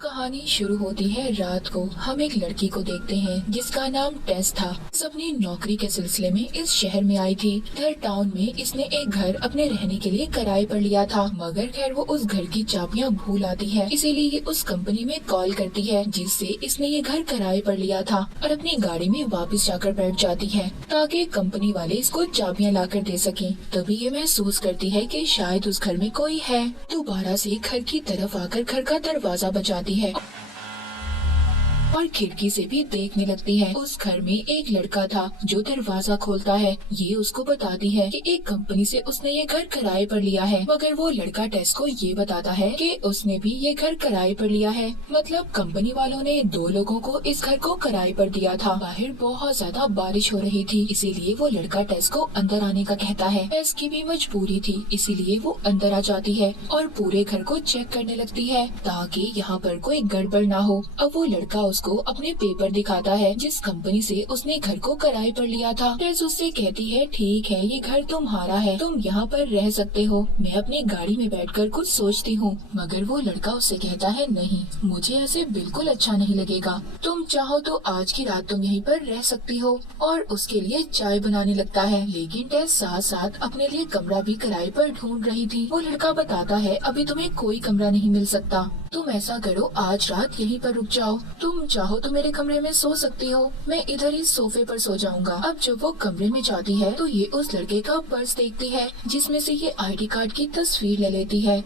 कहानी शुरू होती है रात को। हम एक लड़की को देखते हैं जिसका नाम टेस था। सबने नौकरी के सिलसिले में इस शहर में आई थी। इधर टाउन में इसने एक घर अपने रहने के लिए किराए पर लिया था, मगर खैर वो उस घर की चाबियां भूल आती है, इसीलिए ये उस कंपनी में कॉल करती है जिससे इसने ये घर किराए पर लिया था और अपनी गाड़ी में वापस जाकर बैठ जाती है ताकि कंपनी वाले इसको चाबियां लाकर दे सकें। तभी ये महसूस करती है कि शायद उस घर में कोई है। दोबारा से घर की तरफ आकर घर का दरवाजा बजाती है और खिड़की से भी देखने लगती है। उस घर में एक लड़का था जो दरवाजा खोलता है। ये उसको बताती है कि एक कंपनी से उसने ये घर किराए पर लिया है, मगर वो लड़का टेस को ये बताता है कि उसने भी ये घर किराए पर लिया है। मतलब कंपनी वालों ने दो लोगों को इस घर को किराए पर दिया था। बाहर बहुत ज्यादा बारिश हो रही थी, इसीलिए वो लड़का टेस को अंदर आने का कहता है। टेस की भी मजबूरी थी, इसीलिए वो अंदर आ जाती है और पूरे घर को चेक करने लगती है ताकि यहाँ पर कोई गड़बड़ ना हो। अब वो लड़का उसको अपने पेपर दिखाता है जिस कंपनी से उसने घर को किराए पर लिया था। टेस उससे कहती है, ठीक है, ये घर तुम्हारा है, तुम यहाँ पर रह सकते हो, मैं अपनी गाड़ी में बैठकर कुछ सोचती हूँ। मगर वो लड़का उससे कहता है, नहीं, मुझे ऐसे बिल्कुल अच्छा नहीं लगेगा, तुम चाहो तो आज की रात तुम यहीं पर रह सकती हो। और उसके लिए चाय बनाने लगता है। लेकिन टेस साथ साथ अपने लिए कमरा भी किराए पर ढूंढ रही थी। वो लड़का बताता है, अभी तुम्हें कोई कमरा नहीं मिल सकता, तुम ऐसा करो, आज रात यहीं पर रुक जाओ, तुम चाहो तो मेरे कमरे में सो सकती हो, मैं इधर ही सोफे पर सो जाऊंगा। अब जब वो कमरे में जाती है तो ये उस लड़के का पर्स देखती है जिसमें से ये आईडी कार्ड की तस्वीर ले लेती है,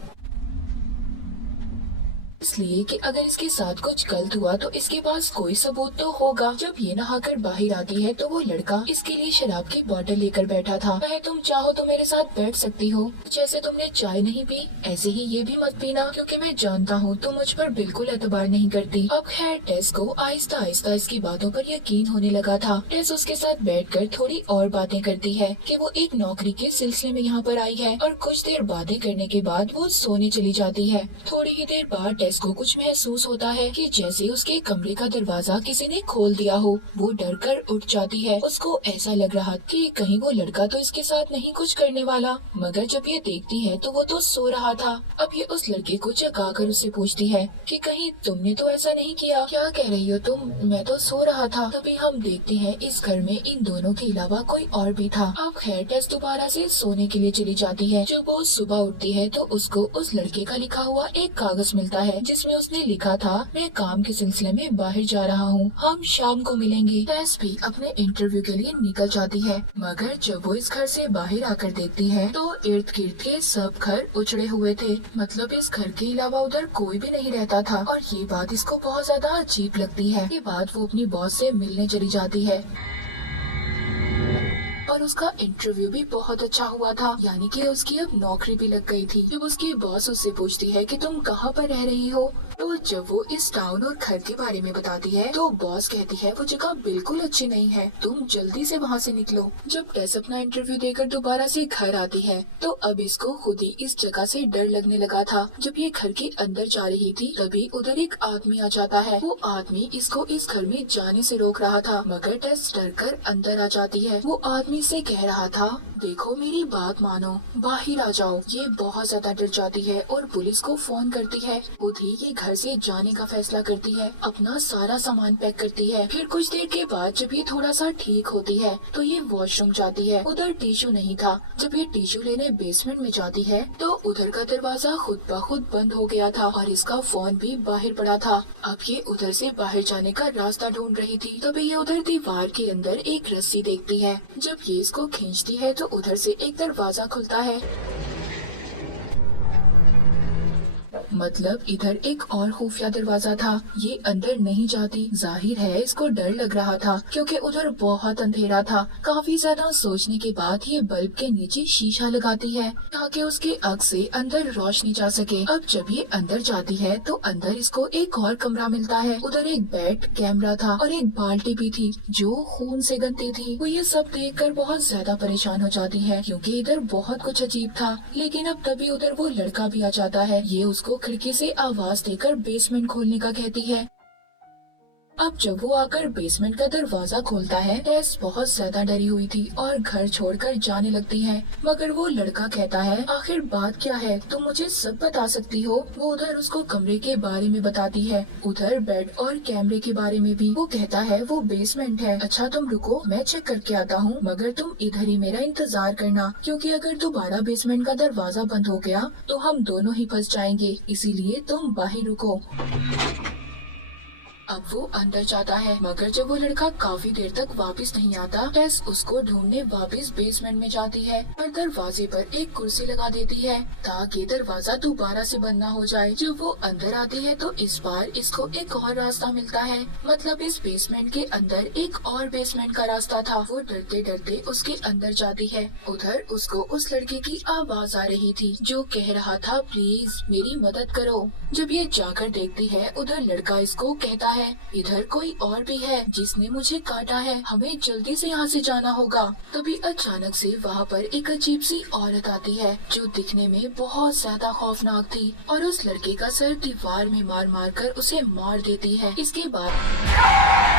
इसलिए कि अगर इसके साथ कुछ गलत हुआ तो इसके पास कोई सबूत तो होगा। जब ये नहाकर बाहर आती है तो वो लड़का इसके लिए शराब की बोतल लेकर बैठा था। वह, तुम चाहो तो मेरे साथ बैठ सकती हो, जैसे तुमने चाय नहीं पी ऐसे ही ये भी मत पीना, क्योंकि मैं जानता हूँ तुम मुझ पर बिल्कुल एतबार नहीं करती। अब खैर टेस को आहिस्ता आहिस्ता इसकी बातों पर यकीन होने लगा था। टेस उसके साथ बैठकर थोड़ी और बातें करती है कि वो एक नौकरी के सिलसिले में यहाँ पर आई है, और कुछ देर बातें करने के बाद वो सोने चली जाती है। थोड़ी ही देर बाद टेस को कुछ महसूस होता है कि जैसे उसके कमरे का दरवाजा किसी ने खोल दिया हो। वो डर कर उठ जाती है। उसको ऐसा लग रहा कि कहीं वो लड़का तो इसके साथ नहीं कुछ करने वाला, मगर जब ये देखती है तो वो तो सो रहा था। अब ये उस लड़के को जगाकर उससे पूछती है कि कहीं तुमने तो ऐसा नहीं किया, क्या कह रही हो तुम, मैं तो सो रहा था। तभी हम देखते हैं इस घर में इन दोनों के अलावा कोई और भी था। अब खैर टेस दोबारा से सोने के लिए चली जाती है। जब वो सुबह उठती है तो उसको उस लड़के का लिखा हुआ एक कागज मिलता है जिसमें उसने लिखा था, मैं काम के सिलसिले में बाहर जा रहा हूँ, हम शाम को मिलेंगे। टेस भी अपने इंटरव्यू के लिए निकल जाती है, मगर जब वो इस घर से बाहर आकर देखती है तो इर्द गिर्द के सब घर उजड़े हुए थे। मतलब इस घर के अलावा उधर कोई भी नहीं रहता था, और ये बात इसको बहुत ज्यादा अजीब लगती है। ये बात वो अपनी बॉस से मिलने चली जाती है और उसका इंटरव्यू भी बहुत अच्छा हुआ था, यानी कि उसकी अब नौकरी भी लग गई थी। जब उसकी बॉस उससे पूछती है कि तुम कहाँ पर रह रही हो, तो जब वो इस टाउन और घर के बारे में बताती है तो बॉस कहती है वो जगह बिल्कुल अच्छी नहीं है, तुम जल्दी से वहाँ से निकलो। जब टेस अपना इंटरव्यू देकर दोबारा से घर आती है तो अब इसको खुद ही इस जगह से डर लगने लगा था। जब ये घर के अंदर जा रही थी तभी उधर एक आदमी आ जाता है। वो आदमी इसको इस घर में जाने से रोक रहा था, मगर टेस डर कर अंदर आ जाती है। वो आदमी से कह रहा था, देखो मेरी बात मानो, बाहर आ जाओ। ये बहुत ज्यादा डर जाती है और पुलिस को फोन करती है। खुद ही ये घर से जाने का फैसला करती है, अपना सारा सामान पैक करती है। फिर कुछ देर के बाद जब ये थोड़ा सा ठीक होती है तो ये वॉशरूम जाती है। उधर टिश्यू नहीं था। जब ये टिश्यू लेने बेसमेंट में जाती है तो उधर का दरवाजा खुद ब खुद बंद हो गया था और इसका फोन भी बाहर पड़ा था। अब ये उधर से बाहर जाने का रास्ता ढूंढ रही थी, तभी ये उधर दीवार के अंदर एक रस्सी देखती है। जब ये इसको खींचती है तो उधर से एक दरवाजा खुलता है। मतलब इधर एक और खुफिया दरवाजा था। ये अंदर नहीं जाती, जाहिर है इसको डर लग रहा था क्योंकि उधर बहुत अंधेरा था। काफी ज्यादा सोचने के बाद ये बल्ब के नीचे शीशा लगाती है ताकि उसके अग से अंदर रोशनी जा सके। अब जब ये अंदर जाती है तो अंदर इसको एक और कमरा मिलता है। उधर एक बेड, कैमरा था और एक बाल्टी भी थी जो खून से गंदी थी। वो ये सब देखकर बहुत ज्यादा परेशान हो जाती है क्योंकि इधर बहुत कुछ अजीब था। लेकिन अब तभी उधर वो लड़का भी आ जाता है। ये उसको खिड़की से आवाज देकर बेसमेंट खोलने का कहती है। अब जब वो आकर बेसमेंट का दरवाजा खोलता है, टेस बहुत ज्यादा डरी हुई थी और घर छोड़कर जाने लगती है। मगर वो लड़का कहता है, आखिर बात क्या है, तुम मुझे सब बता सकती हो। वो उधर उसको कमरे के बारे में बताती है, उधर बेड और कैमरे के बारे में भी। वो कहता है वो बेसमेंट है। अच्छा तुम रुको, मैं चेक करके आता हूँ, मगर तुम इधर ही मेरा इंतजार करना, क्योंकि अगर दोबारा बेसमेंट का दरवाजा बंद हो गया तो हम दोनों ही फंस जाएंगे, इसीलिए तुम बाहर रुको। अब वो अंदर जाता है, मगर जब वो लड़का काफी देर तक वापस नहीं आता, टेस उसको ढूंढने वापस बेसमेंट में जाती है और दरवाजे पर एक कुर्सी लगा देती है ताकि दरवाजा दोबारा से बंद न हो जाए। जब वो अंदर आती है तो इस बार इसको एक और रास्ता मिलता है, मतलब इस बेसमेंट के अंदर एक और बेसमेंट का रास्ता था। वो डरते डरते उसके अंदर जाती है। उधर उसको उस लड़के की आवाज आ रही थी जो कह रहा था, प्लीज मेरी मदद करो। जब ये जाकर देखती है, उधर लड़का इसको कहता है, इधर कोई और भी है जिसने मुझे काटा है, हमें जल्दी से यहाँ से जाना होगा। तभी अचानक से वहाँ पर एक अजीब सी औरत आती है जो दिखने में बहुत ज्यादा खौफनाक थी और उस लड़के का सर दीवार में मार मार कर उसे मार देती है। इसके बाद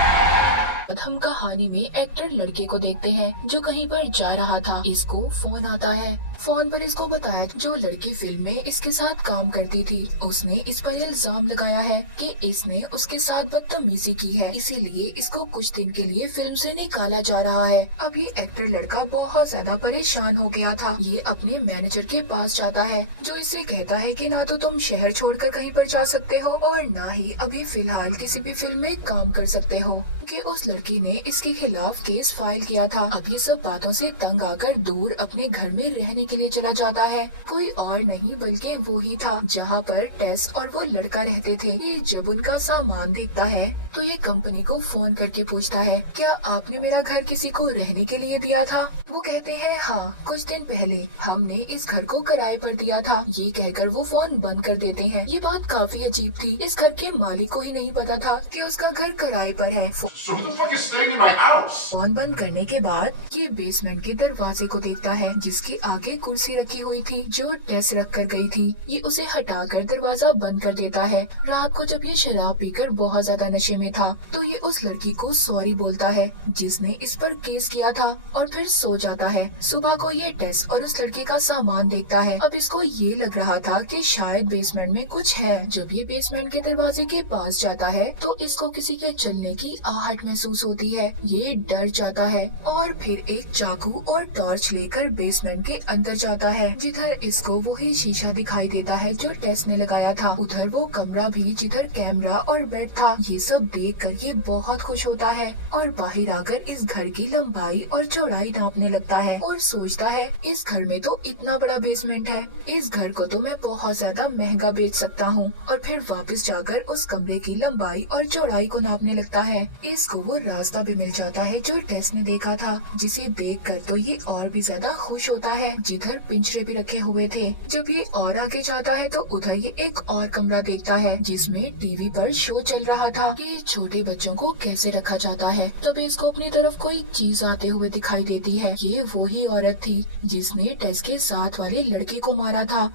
हम कहानी में एक्टर लड़के को देखते हैं जो कहीं पर जा रहा था। इसको फोन आता है। फोन पर इसको बताया जो लड़की फिल्म में इसके साथ काम करती थी, उसने इस पर इल्जाम लगाया है कि इसने उसके साथ बदतमीजी की है, इसीलिए इसको कुछ दिन के लिए फिल्म से निकाला जा रहा है। अब ये एक्टर लड़का बहुत ज्यादा परेशान हो गया था। ये अपने मैनेजर के पास जाता है जो इसे कहता है कि ना तो तुम शहर छोड़कर कहीं पर जा सकते हो और ना ही अभी फिलहाल किसी भी फिल्म में काम कर सकते हो, कि उस लड़की ने इसके खिलाफ केस फाइल किया था। अब ये सब बातों से तंग आकर दूर अपने घर में रहने के लिए चला जाता है। कोई और नहीं बल्कि वो ही था जहाँ पर टेस और वो लड़का रहते थे। ये जब उनका सामान देखता है तो ये कंपनी को फोन करके पूछता है, क्या आपने मेरा घर किसी को रहने के लिए दिया था? वो कहते हैं हाँ, कुछ दिन पहले हमने इस घर को किराए पर दिया था। ये कहकर वो फोन बंद कर देते हैं। ये बात काफी अजीब थी। इस घर के मालिक को ही नहीं पता था कि उसका घर किराए पर है। So who the fuck is staying in my house? Phone बंद करने के बाद ये बेसमेंट के दरवाजे को देखता है जिसके आगे कुर्सी रखी हुई थी जो टेस रख कर गई थी। ये उसे हटाकर दरवाजा बंद कर देता है। रात को जब ये शराब पीकर बहुत ज्यादा नशे में था तो ये उस लड़की को सॉरी बोलता है जिसने इस पर केस किया था और फिर सो जाता है। सुबह को ये टेस और उस लड़के का सामान देखता है। अब इसको ये लग रहा था कि शायद बेसमेंट में कुछ है। जब ये बेसमेंट के दरवाजे के पास जाता है तो इसको किसी के चलने की आहट महसूस होती है। ये डर जाता है और फिर एक चाकू और टॉर्च लेकर बेसमेंट के अंदर जाता है जिधर इसको वही शीशा दिखाई देता है जो टेस ने लगाया था। उधर वो कमरा भी जिधर कैमरा और बेड था। ये सब देखकर ये बहुत खुश होता है और बाहर आकर इस घर की लंबाई और चौड़ाई नापने लगता है और सोचता है इस घर में तो इतना बड़ा बेसमेंट है, इस घर को तो मैं बहुत ज्यादा महंगा बेच सकता हूँ। और फिर वापस जाकर उस कमरे की लंबाई और चौड़ाई को नापने लगता है। इसको वो रास्ता भी मिल जाता है जो टेस ने देखा था, जिसे देखकर तो ये और भी ज्यादा खुश होता है जिधर पिंजरे भी रखे हुए थे। जब ये और आगे जाता है तो उधर ये एक और कमरा देखता है जिसमें टीवी पर शो चल रहा था कि छोटे बच्चों को कैसे रखा जाता है। तभी इसको अपनी तरफ कोई चीज आते हुए दिखाई देती है। ये वही औरत थी जिसने टेस के साथ वाले लड़के को मारा था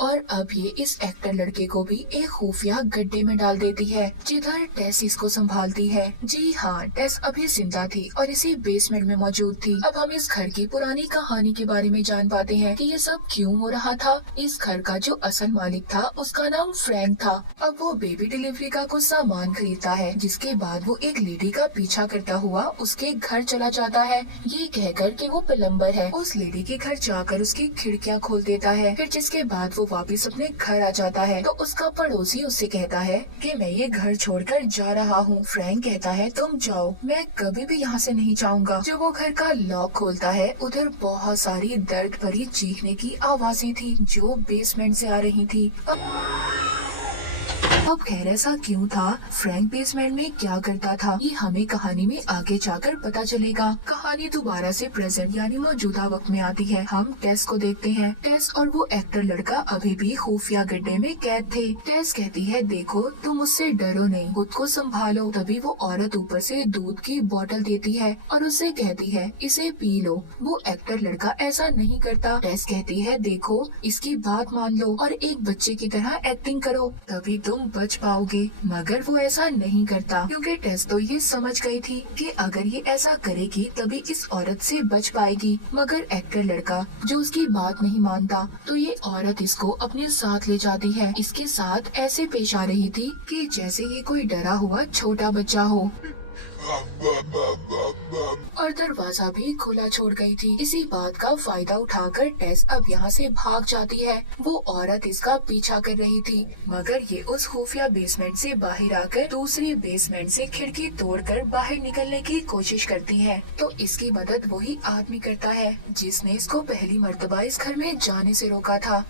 और अब ये इस एक्टर लड़के को भी एक खुफिया गड्ढे में डाल देती है जिधर टेस इसको संभालती है। जी हाँ, टेस अभी जिंदा थी और इसी बेसमेंट में मौजूद थी। अब हम इस घर की पुरानी कहानी के बारे में जान पाते हैं कि ये सब क्यों हो रहा था। इस घर का जो असल मालिक था उसका नाम फ्रैंक था। अब वो बेबी डिलीवरी का कुछ सामान खरीदता है जिसके बाद वो एक लेडी का पीछा करता हुआ उसके घर चला जाता है ये कहकर कि वो प्लम्बर है। उस लेडी के घर जाकर उसकी खिड़कियाँ खोल देता है। फिर जिसके बाद वो वापस अपने घर आ जाता है तो उसका पड़ोसी उससे कहता है कि मैं ये घर छोड़कर जा रहा हूँ। फ्रैंक कहता है तुम जाओ, मैं कभी भी यहाँ से नहीं जाऊँगा। जब वो घर का लॉक खोलता है उधर बहुत सारी दर्द भरी चीखने की आवाजें थी जो बेसमेंट से आ रही थी। अब खैर ऐसा क्यों था, फ्रैंक बेसमेंट में क्या करता था, ये हमें कहानी में आगे जाकर पता चलेगा। कहानी दोबारा से प्रेजेंट यानी मौजूदा वक्त में आती है। हम टेस को देखते हैं। टेस और वो एक्टर लड़का अभी भी खुफिया गड्ढे में कैद थे। टेस कहती है देखो तुम मुझसे डरो नहीं, खुद को संभालो। तभी वो औरत ऊपर से दूध की बोतल देती है और उससे कहती है इसे पी लो। वो एक्टर लड़का ऐसा नहीं करता। टेस कहती है देखो इसकी बात मान लो और एक बच्चे की तरह एक्टिंग करो, तभी तुम बच पाओगे। मगर वो ऐसा नहीं करता क्योंकि टेस तो ये समझ गई थी कि अगर ये ऐसा करेगी तभी इस औरत से बच पाएगी। मगर एक्टर लड़का जो उसकी बात नहीं मानता तो ये औरत इसको अपने साथ ले जाती है। इसके साथ ऐसे पेश आ रही थी कि जैसे ये कोई डरा हुआ छोटा बच्चा हो और दरवाजा भी खुला छोड़ गई थी। इसी बात का फायदा उठाकर टेस अब यहाँ से भाग जाती है। वो औरत इसका पीछा कर रही थी मगर ये उस खुफिया बेसमेंट से बाहर आकर दूसरी बेसमेंट से खिड़की तोड़कर बाहर निकलने की कोशिश करती है। तो इसकी मदद वही आदमी करता है जिसने इसको पहली मर्तबा इस घर में जाने से रोका था।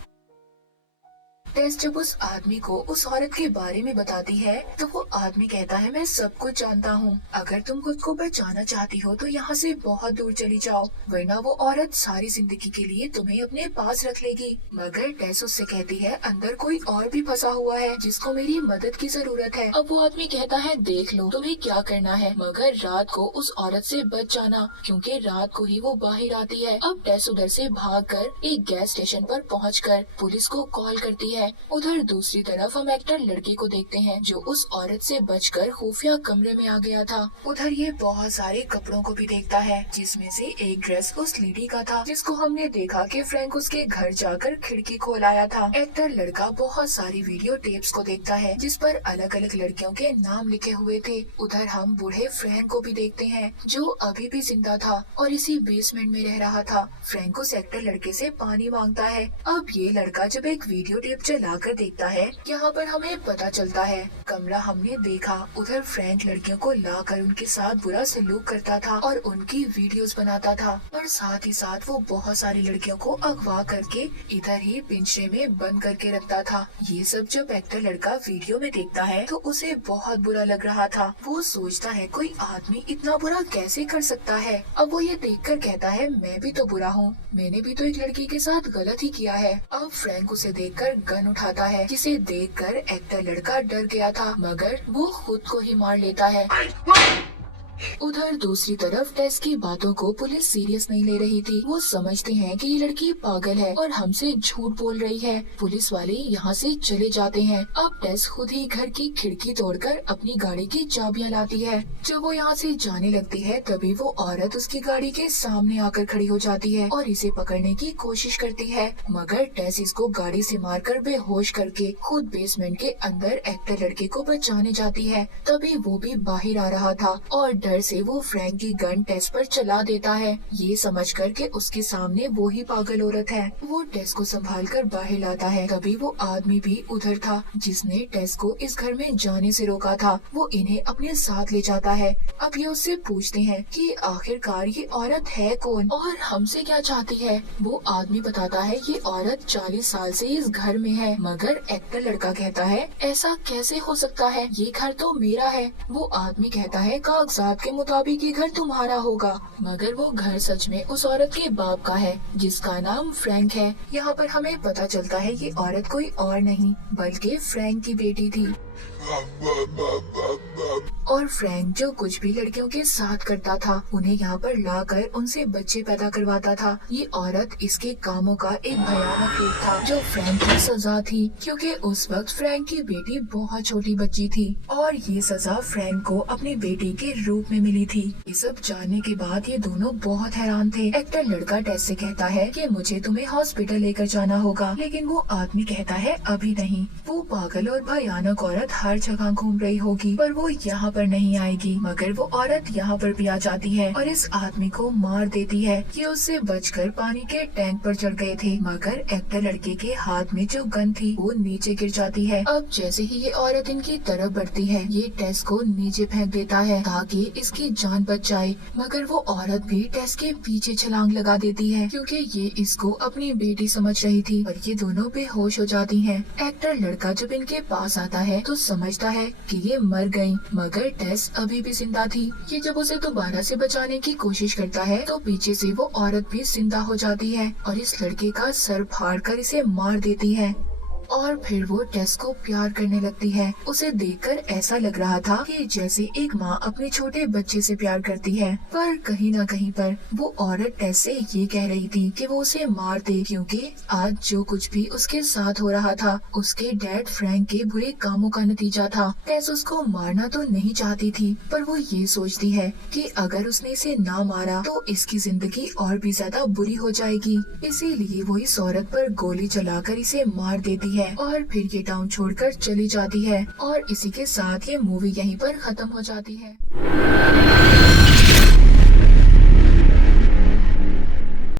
टेस जब उस आदमी को उस औरत के बारे में बताती है तो वो आदमी कहता है, मैं सब कुछ जानता हूँ। अगर तुम खुद को बचाना चाहती हो तो यहाँ से बहुत दूर चली जाओ, वरना वो औरत सारी जिंदगी के लिए तुम्हें अपने पास रख लेगी। मगर टेस उससे कहती है, अंदर कोई और भी फंसा हुआ है जिसको मेरी मदद की जरूरत है। अब वो आदमी कहता है, देख लो तुम्हें क्या करना है, मगर रात को उस औरत से बच जाना क्योंकि रात को ही वो बाहर आती है। अब टेस उधर से भागकर एक गैस स्टेशन पर पहुंचकर पुलिस को कॉल करती है। उधर दूसरी तरफ हम एक्टर लड़के को देखते हैं जो उस औरत से बचकर खुफिया कमरे में आ गया था। उधर ये बहुत सारे कपड़ों को भी देखता है जिसमें से एक ड्रेस उस लेडी का था जिसको हमने देखा कि फ्रैंक उसके घर जाकर खिड़की खोल आया था। एक्टर लड़का बहुत सारी वीडियो टेप्स को देखता है जिस पर अलग अलग लड़कियों के नाम लिखे हुए थे। उधर हम बूढ़े फ्रैंक को भी देखते हैं जो अभी भी जिंदा था और इसी बेसमेंट में रह रहा था। फ्रैंक उस एक्टर लड़के से पानी मांगता है। अब ये लड़का जब एक वीडियो टेप चलाकर देखता है, यहाँ पर हमें पता चलता है कमरा हमने देखा उधर फ्रैंक लड़कियों को लाकर उनके साथ बुरा सलूक करता था और उनकी वीडियोस बनाता था और साथ ही साथ वो बहुत सारी लड़कियों को अगवा करके इधर ही पिंजरे में बंद करके रखता था। ये सब जब एक्टर लड़का वीडियो में देखता है तो उसे बहुत बुरा लग रहा था। वो सोचता है कोई आदमी इतना बुरा कैसे कर सकता है। अब वो ये देखकर कहता है, मैं भी तो बुरा हूँ, मैंने भी तो एक लड़की के साथ गलत ही किया है। अब फ्रैंक उसे देखकर गन उठाता है जिसे देखकर एक्टर लड़का डर गया था मगर वो खुद को ही मार लेता है। उधर दूसरी तरफ टेस की बातों को पुलिस सीरियस नहीं ले रही थी। वो समझते हैं कि ये लड़की पागल है और हमसे झूठ बोल रही है। पुलिस वाले यहाँ से चले जाते हैं। अब टेस खुद ही घर की खिड़की तोड़कर अपनी गाड़ी की चाबियां लाती है। जब वो यहाँ से जाने लगती है तभी वो औरत उसकी गाड़ी के सामने आकर खड़ी हो जाती है और इसे पकड़ने की कोशिश करती है मगर टेस इसको गाड़ी से मारकर बेहोश करके खुद बेसमेंट के अंदर एक्टर लड़के को बचाने जाती है। तभी वो भी बाहर आ रहा था और डर से वो फ्रैंक की गन टेस पर चला देता है, ये समझ कर के उसके सामने वो ही पागल औरत है। वो टेस को संभाल कर बाहर लाता है। तभी वो आदमी भी उधर था जिसने टेस को इस घर में जाने से रोका था। वो इन्हें अपने साथ ले जाता है। अब ये उससे पूछते हैं कि आखिरकार ये औरत है कौन और हमसे क्या चाहती है। वो आदमी बताता है ये औरत 40 साल से इस घर में है मगर एक्टर लड़का कहता है, ऐसा कैसे हो सकता है, ये घर तो मेरा है। वो आदमी कहता है, कागजात के मुताबिक ये घर तुम्हारा होगा। मगर वो घर सच में उस औरत के बाप का है जिसका नाम फ्रैंक है। यहाँ पर हमें पता चलता है ये औरत कोई और नहीं बल्कि फ्रैंक की बेटी थी। और फ्रैंक जो कुछ भी लड़कियों के साथ करता था उन्हें यहाँ पर लाकर उनसे बच्चे पैदा करवाता था। ये औरत इसके कामों का एक भयानक रूप था जो फ्रैंक की सजा थी क्योंकि उस वक्त फ्रैंक की बेटी बहुत छोटी बच्ची थी और ये सजा फ्रैंक को अपनी बेटी के रूप में मिली थी। ये सब जानने के बाद ये दोनों बहुत हैरान थे। एक्टर लड़का टेस से कहता है कि मुझे तुम्हें हॉस्पिटल लेकर जाना होगा लेकिन वो आदमी कहता है अभी नहीं। वो पागल और भयानक औरत हर जगह घूम रही होगी पर वो यहाँ पर नहीं आएगी। मगर वो औरत यहाँ पर भी आ जाती है और इस आदमी को मार देती है। ये उससे बचकर पानी के टैंक पर चढ़ गए थे मगर एक्टर लड़के के हाथ में जो गन थी वो नीचे गिर जाती है। अब जैसे ही ये औरत इनकी तरफ बढ़ती है ये टेस को नीचे फेंक देता है ताकि इसकी जान बच जाए। मगर वो औरत भी टेस के पीछे छलांग लगा देती है क्योंकि ये इसको अपनी बेटी समझ रही थी और ये दोनों बेहोश हो जाती हैं। एक्टर लड़का जब इनके पास आता है तो समझता है कि ये मर गई मगर टेस अभी भी जिंदा थी। ये जब उसे दोबारा से बचाने की कोशिश करता है तो पीछे से वो औरत भी जिंदा हो जाती है और इस लड़के का सर फाड़ कर इसे मार देती है। और फिर वो टेस को प्यार करने लगती है। उसे देखकर ऐसा लग रहा था कि जैसे एक माँ अपने छोटे बच्चे से प्यार करती है, पर कहीं न कहीं पर वो औरत टेस से ये कह रही थी कि वो उसे मार दे, क्योंकि आज जो कुछ भी उसके साथ हो रहा था उसके डैड फ्रैंक के बुरे कामों का नतीजा था। टेस उसको मारना तो नहीं चाहती थी, पर वो ये सोचती है कि अगर उसने इसे ना मारा तो इसकी जिंदगी और भी ज्यादा बुरी हो जाएगी। इसीलिए वो इस औरत पर गोली चलाकर इसे मार देती है और फिर ये टाउन छोड़कर चली जाती है। और इसी के साथ ये मूवी यहीं पर खत्म हो जाती है।